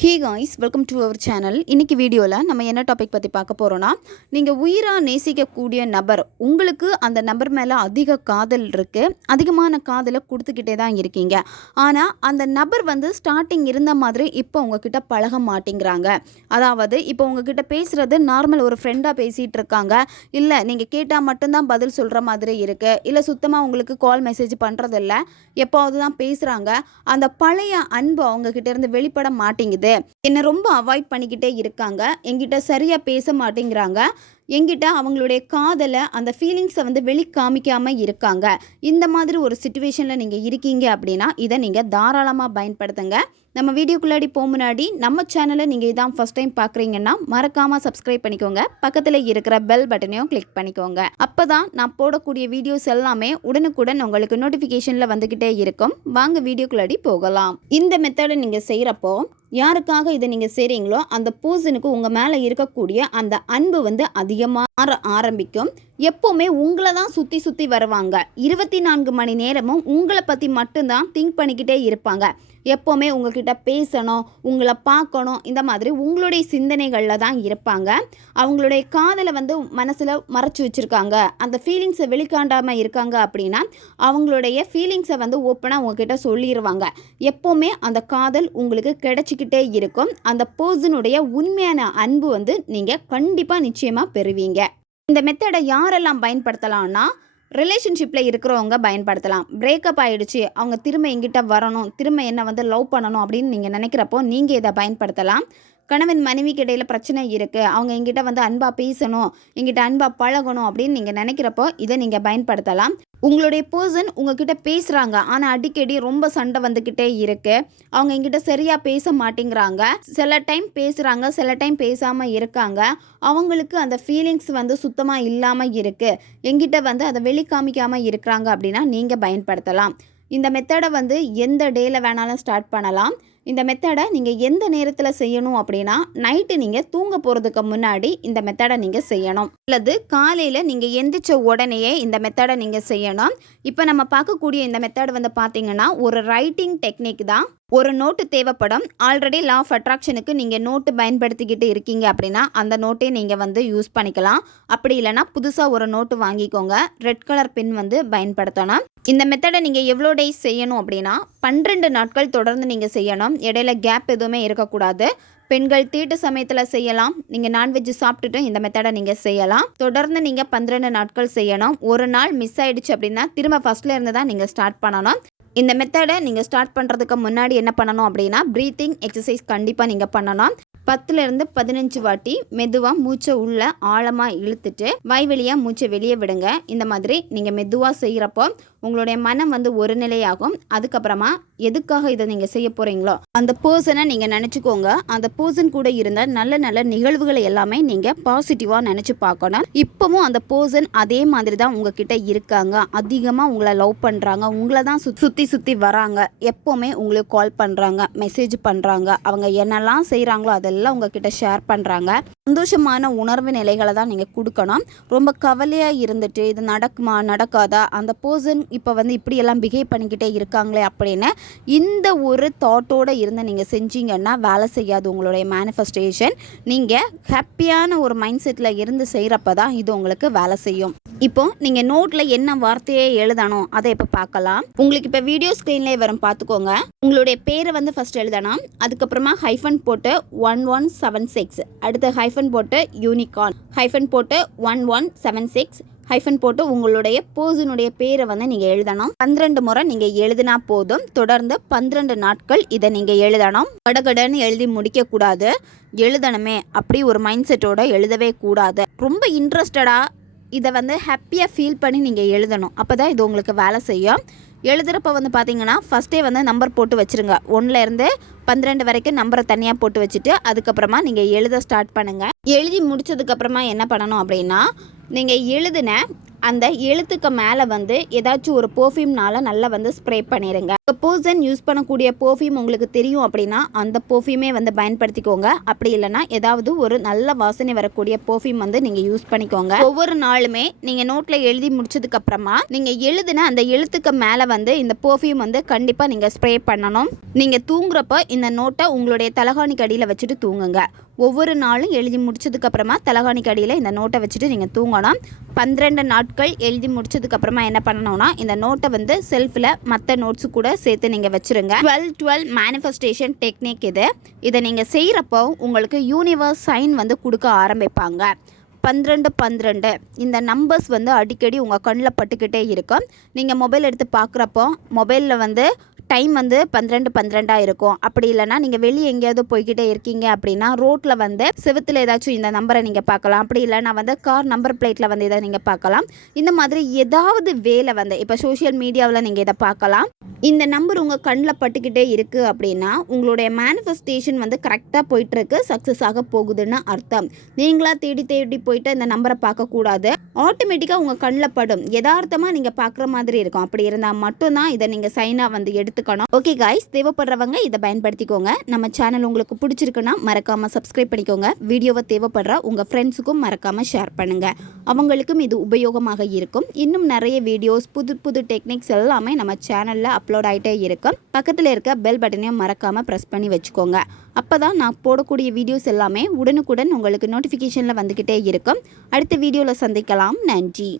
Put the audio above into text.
Hey guys, welcome to our channel. இன்றைக்கி வீடியோவில் நம்ம என்ன டாபிக் பற்றி பார்க்க போகிறோன்னா, நீங்கள் உயிராக நேசிக்கக்கூடிய நபர், உங்களுக்கு அந்த நபர் மேலே அதிக காதல் இருக்குது, அதிகமான காதலை கொடுத்துக்கிட்டே தான் இருக்கீங்க. ஆனால் அந்த நபர் ஸ்டார்டிங் இருந்த மாதிரி இப்போ உங்ககிட்ட பழக மாட்டேங்கிறாங்க. அதாவது இப்போ உங்ககிட்ட பேசுகிறது நார்மல் ஒரு ஃப்ரெண்டாக பேசிகிட்டு இருக்காங்க, இல்லை நீங்கள் கேட்டால் மட்டும்தான் பதில் சொல்கிற மாதிரி இருக்குது, இல்லை சுத்தமாக உங்களுக்கு கால் மெசேஜ் பண்ணுறதில்ல, எப்போது தான் பேசுகிறாங்க. அந்த பழைய அன்பு அவங்கக்கிட்ட இருந்து வெளிப்பட மாட்டேங்குது. என்னை ரொம்ப அவாய்ட் பண்ணிக்கிட்டே இருக்காங்க, என்கிட்ட சரியாக பேச மாட்டேங்கிறாங்க, என்கிட்ட அவங்களுடைய காதலை அந்த ஃபீலிங்ஸை வெளிக்காமிக்காமல் இருக்காங்க. இந்த மாதிரி ஒரு சிச்சுவேஷனில் நீங்கள் இருக்கீங்க அப்படின்னா இதை நீங்கள் தாராளமாக பயன்படுத்துங்க. நம்ம வீடியோக்குள்ளாடி போக முன்னாடி நம்ம சேனலை நீங்கள் இதான் ஃபஸ்ட் டைம் பார்க்குறீங்கன்னா மறக்காமல் சப்ஸ்கிரைப் பண்ணிக்கோங்க, பக்கத்தில் இருக்கிற பெல் பட்டனையும் கிளிக் பண்ணிக்கோங்க. அப்போ தான் நான் போடக்கூடிய வீடியோஸ் எல்லாமே உடனுக்குடன் உங்களுக்கு நோட்டிஃபிகேஷனில் வந்துக்கிட்டே இருக்கும். வாங்க வீடியோக்குள்ளாடி போகலாம். இந்த மெத்தடை நீங்கள் செய்கிறப்போ யாருக்காக இதை நீங்கள் செய்கிறீங்களோ அந்த பர்சனுக்கு உங்கள் மேலே இருக்கக்கூடிய அந்த அன்பு அதிகமாக ஆரம்பிக்கும். எப்போவுமே உங்களை தான் சுற்றி சுற்றி வருவாங்க. 24 மணி நேரமும் உங்களை பற்றி மட்டும்தான் திங்க் பண்ணிக்கிட்டே இருப்பாங்க. எப்போவுமே உங்கள்கிட்ட பேசணும், உங்களை பார்க்கணும், இந்த மாதிரி உங்களுடைய சிந்தனைகளில் தான் இருப்பாங்க. அவங்களுடைய காதலை மனசில் மறைச்சி வச்சுருக்காங்க, அந்த ஃபீலிங்ஸை வெளிக்காண்டாமல் இருக்காங்க அப்படின்னா அவங்களுடைய ஃபீலிங்ஸை ஓப்பனாக உங்ககிட்ட சொல்லிடுவாங்க. எப்போவுமே அந்த காதல் உங்களுக்கு கிடைச்சிக்கிட்டே இருக்கும். அந்த பர்சனுடைய உண்மையான அன்பு நீங்கள் கண்டிப்பாக நிச்சயமாக பெறுவீங்க. இந்த மெத்தடை யாரெல்லாம் பயன்படுத்தலாம்னா, ரிலேஷன்ஷிப்பில் இருக்கிறவங்க பயன்படுத்தலாம். பிரேக்கப் ஆகிடுச்சு, அவங்க திரும்ப எங்கிட்ட வரணும், திரும்ப என்னை லவ் பண்ணணும் அப்படின்னு நீங்கள் நினைக்கிறப்போ நீங்கள் இதை பயன்படுத்தலாம். கணவன் மனைவிக்கு இடையில் பிரச்சனை இருக்குது, அவங்க எங்கிட்ட அன்பாக பேசணும், எங்கிட்ட அன்பாக பழகணும் அப்படின்னு நீங்கள் நினைக்கிறப்போ இதை நீங்கள் பயன்படுத்தலாம். உங்களுடைய பர்சன் உங்ககிட்ட பேசுகிறாங்க, ஆனால் அடிக்கடி ரொம்ப சண்டை வந்துக்கிட்டே இருக்குது, அவங்க எங்கிட்ட சரியாக பேச மாட்டேங்கிறாங்க, சில டைம் பேசுகிறாங்க, சில டைம் பேசாமல் இருக்காங்க, அவங்களுக்கு அந்த ஃபீலிங்ஸ் சுத்தமாக இல்லாமல் இருக்குது, எங்கிட்ட அதை வெளிக்காமிக்காமல் இருக்கிறாங்க அப்படின்னா நீங்கள் பயன்படுத்தலாம். இந்த மெத்தடை எந்த டேயில் வேணாலும் ஸ்டார்ட் பண்ணலாம். இந்த மெத்தடை நீங்கள் எந்த நேரத்தில் செய்யணும் அப்படின்னா, நைட்டு நீங்கள் தூங்க போகிறதுக்கு முன்னாடி இந்த மெத்தடை நீங்கள் செய்யணும், அல்லது காலையில் நீங்கள் எந்திரிச்ச உடனேயே இந்த மெத்தடை நீங்கள் செய்யணும். இப்போ நம்ம பார்க்கக்கூடிய இந்த மெத்தட் பார்த்தீங்கன்னா ஒரு ரைட்டிங் டெக்னிக் தான். ஒரு நோட்டு தேவைப்படும். ஆல்ரெடி லா ஆஃப் அட்ராக்ஷனுக்கு நீங்கள் நோட்டு பயன்படுத்திக்கிட்டு இருக்கீங்க அப்படின்னா அந்த நோட்டே நீங்கள் யூஸ் பண்ணிக்கலாம். அப்படி இல்லைனா புதுசாக ஒரு நோட்டு வாங்கிக்கோங்க. ரெட் கலர் பென் பயன்படுத்தணும். இந்த மெத்தடை நீங்கள் எவ்வளோ டேஸ் செய்யணும் அப்படின்னா 12 நாட்கள் தொடர்ந்து நீங்கள் செய்யணும். இடையில கேப் எதுவுமே இருக்கக்கூடாது. பெண்கள் தீட்டு சமயத்தில் செய்யலாம். நீங்கள் நான்வெஜ் சாப்பிட்டுட்டு இந்த மெத்தடை நீங்கள் செய்யலாம். தொடர்ந்து நீங்கள் 12 நாட்கள் செய்யணும். ஒரு நாள் மிஸ் ஆகிடுச்சு அப்படின்னா திரும்ப ஃபஸ்ட்டில் இருந்து தான் நீங்கள் ஸ்டார்ட் பண்ணணும். இந்த மெத்தடை நீங்கள் ஸ்டார்ட் பண்ணுறதுக்கு முன்னாடி என்ன பண்ணணும் அப்படின்னா, ப்ரீத்திங் எக்ஸசைஸ் கண்டிப்பாக நீங்கள் பண்ணணும். 10 to 15 வாட்டி மெதுவாக மூச்சை உள்ள ஆழமாக இழுத்துட்டு வாய்வெளியாக மூச்சை வெளியே விடுங்க. இந்த மாதிரி நீங்கள் மெதுவாக செய்கிறப்போ உங்களுடைய மனம் ஒரு நிலையாகும். அதுக்கப்புறமா எதுக்காக இதை நீங்கள் செய்ய போகிறீங்களோ அந்த பர்சனை நீங்கள் நினச்சிக்கோங்க. அந்த பர்சன் கூட இருந்த நல்ல நல்ல நிகழ்வுகளை எல்லாமே நீங்கள் பாசிட்டிவாக நினச்சி பார்க்கணும். இப்போவும் அந்த பர்சன் அதே மாதிரி தான் உங்ககிட்ட இருக்காங்க, அதிகமாக உங்களை லவ் பண்ணுறாங்க, உங்களை தான் சுற்றி வராங்க, எப்போவுமே உங்களுக்கு கால் பண்ணுறாங்க, மெசேஜ் பண்ணுறாங்க, அவங்க என்னெல்லாம் செய்கிறாங்களோ அதெல்லாம் உங்ககிட்ட ஷேர் பண்ணுறாங்க. சந்தோஷமான உணர்வு நிலைகளை தான் நீங்கள் கொடுக்கணும். ரொம்ப கவலையாக இருந்துட்டு இது நடக்குமா நடக்காதா, அந்த பர்சன் இப்போ இப்படியெல்லாம் பிஹேவ் பண்ணிக்கிட்டே இருக்காங்களே அப்படின்னு இந்த ஒரு தாட்டோடு இருந்து நீங்கள் செஞ்சீங்கன்னா வேலை செய்யாது உங்களுடைய மேனிஃபெஸ்டேஷன். நீங்கள் ஹாப்பியான ஒரு மைண்ட் செட்டில் இருந்து செய்கிறப்ப தான் இது உங்களுக்கு வேலை செய்யும். இப்போ நீங்கள் நோட்டில் என்ன வார்த்தையை எழுதணும் அதை இப்போ பார்க்கலாம். உங்களுக்கு இப்போ வீடியோ ஸ்க்ரீன்லேயே வரும், பார்த்துக்கோங்க. உங்களுடைய பேரை ஃபஸ்ட் எழுதணும். அதுக்கப்புறமா ஹைஃபன் போட்டு 1176, அடுத்து ஹைஃபன் போட்டு யூனிகார்ன், ஹைஃபன் போட்டு 1176, ஹைஃபன் போட்டு உங்களுடைய பர்சனுடைய பேரை நீங்கள் எழுதணும். 12 முறை நீங்கள் எழுதினா போதும். தொடர்ந்து 12 நாட்கள் இதை நீங்கள் எழுதணும். கடகடன்னு எழுதி முடிக்கக்கூடாது, எழுதணுமே அப்படி ஒரு மைண்ட் செட்டோட எழுதவே கூடாது. ரொம்ப இன்ட்ரெஸ்டடாக இதை ஹாப்பியாக ஃபீல் பண்ணி நீங்கள் எழுதணும். அப்போ தான் இது உங்களுக்கு வேலை செய்யும். எழுதுகிறப்ப பார்த்தீங்கன்னா ஃபஸ்ட்டே நம்பர் போட்டு வச்சுருங்க. 1 இருந்து 12 வரைக்கும் நம்பரை தனியாக போட்டு வச்சுட்டு அதுக்கப்புறமா நீங்கள் எழுத ஸ்டார்ட் பண்ணுங்கள். எழுதி முடித்ததுக்கப்புறமா என்ன பண்ணணும் அப்படின்னா, நீங்கள் எழுதின அந்த எழுத்துக்கு மேலே வந்து ஏதாச்சும் ஒரு பெர்ஃப்யூம்னால நல்லா வந்து ஸ்ப்ரே பண்ணிடுங்க. பர்சன் யூஸ் பண்ணக்கூடிய பெர்ஃப்யூம் உங்களுக்கு தெரியும் அப்படின்னா அந்த பெர்ஃப்யூமே வந்து பயன்படுத்திக்கோங்க. அப்படி இல்லைனா ஏதாவது ஒரு நல்ல வாசனை வரக்கூடிய பெர்ஃப்யூம் வந்து நீங்கள் யூஸ் பண்ணிக்கோங்க. ஒவ்வொரு நாளுமே நீங்கள் நோட்டில் எழுதி முடிச்சதுக்கப்புறமா நீங்கள் எழுதின அந்த எழுத்துக்கு மேலே வந்து இந்த பெர்ஃப்யூம் வந்து கண்டிப்பாக நீங்கள் ஸ்ப்ரே பண்ணணும். நீங்கள் தூங்குறப்ப இந்த நோட்டை உங்களுடைய தலகாணிக்கு அடியில் வச்சுட்டு தூங்குங்க. ஒவ்வொரு நாளும் எழுதி முடிச்சதுக்கப்புறமா தலகாணிக்கு அடியில் இந்த நோட்டை வச்சுட்டு நீங்கள் தூங்கணும். 12 நாட்கள் எழுதி முடிச்சதுக்கப்புறமா என்ன பண்ணணும்னா இந்த நோட்டை வந்து செல்ஃபில் மற்ற நோட்ஸு கூட சேர்த்து நீங்கள் வச்சுருங்க. 12 மேனிஃபெஸ்டேஷன் டெக்னிக் இதை நீங்கள் செய்கிறப்போ உங்களுக்கு யூனிவர்ஸ் சைன் வந்து கொடுக்க ஆரம்பிப்பாங்க. 12 இந்த நம்பர்ஸ் வந்து அடிக்கடி உங்கள் கண்ணில் பட்டுக்கிட்டே இருக்கும். நீங்கள் மொபைல் எடுத்து பார்க்குறப்போ மொபைலில் வந்து டைம் வந்து 12 இருக்கும். அப்படி இல்லைனா நீங்கள் வெளியே எங்கேயாவது போய்கிட்டே இருக்கீங்க அப்படின்னா ரோட்டில் வந்து செவுத்தில் ஏதாச்சும் இந்த நம்பரை நீங்கள் பார்க்கலாம். அப்படி இல்லைனா வந்து கார் நம்பர் பிளேட்டில் வந்து இதை நீங்கள் பார்க்கலாம். இந்த மாதிரி ஏதாவது வேலை வந்து இப்போ சோஷியல் மீடியாவில் நீங்கள் இதை பார்க்கலாம். இந்த நம்பர் உங்கள் கண்ணில் பட்டுக்கிட்டே இருக்குது அப்படின்னா உங்களுடைய மேனிஃபெஸ்டேஷன் வந்து கரெக்டாக போயிட்டுருக்கு, சக்ஸஸ் ஆக போகுதுன்னு அர்த்தம். நீங்களாக தேடி தேடி போயிட்டு இந்த நம்பரை பார்க்கக்கூடாது. ஆட்டோமேட்டிக்காக உங்கள் கண்ணில் படும், யதார்த்தமாக நீங்கள் பார்க்குற மாதிரி இருக்கும். அப்படி இருந்தால் மட்டும்தான் இதை நீங்கள் சைனாக வந்து எடுத்துக்கணும். ஓகே காய்ஸ், தேவைப்படுறவங்க இதை பயன்படுத்திக்கோங்க. நம்ம சேனல் உங்களுக்கு பிடிச்சிருக்குன்னா மறக்காமல் சப்ஸ்கிரைப் பண்ணிக்கோங்க. வீடியோவை தேவைப்படுற உங்கள் ஃப்ரெண்ட்ஸுக்கும் மறக்காமல் ஷேர் பண்ணுங்கள். அவங்களுக்கும் இது உபயோகமாக இருக்கும். இன்னும் நிறைய வீடியோஸ் புது டெக்னிக்ஸ் எல்லாமே நம்ம சேனலில் அப்லோட் ஆகிட்டே இருக்கும். பக்கத்தில் இருக்க பெல் பட்டனையும் மறக்காமல் ப்ரெஸ் பண்ணி வச்சுக்கோங்க. அப்போ தான் நான் போடக்கூடிய வீடியோஸ் எல்லாமே உடனுக்குடன் உங்களுக்கு நோட்டிஃபிகேஷனில் வந்துக்கிட்டே இருக்கும். அடுத்த வீடியோவில் சந்திக்கலாம். நன்றி.